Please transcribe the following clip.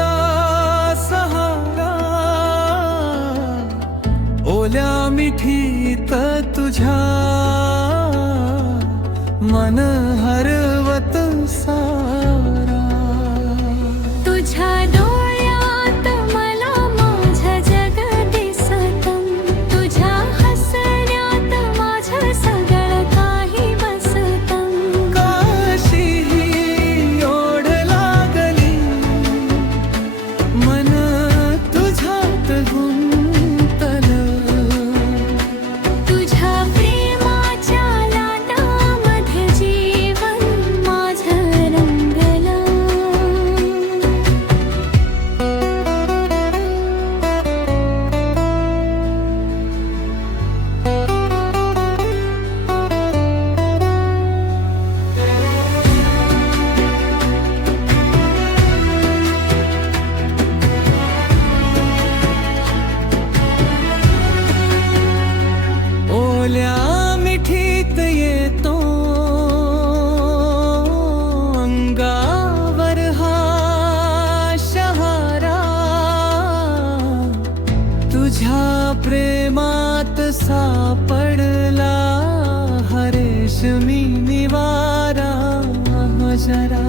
असा सहारा, ओल्या मिठीत तुझ्या मन हरवत सारा. तुझ्या डोळ्यात मला माझं जग दिसतं, तुझ्या हसण्यात माझं सगळं काही बसतं. काशी ही ओढ लागली, मन तुझ्यात गुंतलं. तुझ्या प्रेमाच्या लाटांमध्ये जीवन माझं रंगलं. ओल्या मिठीत येतो अंगावर हा शहारा, तुझ्या प्रेमात सापडला हा रेशमी निवारा जरा.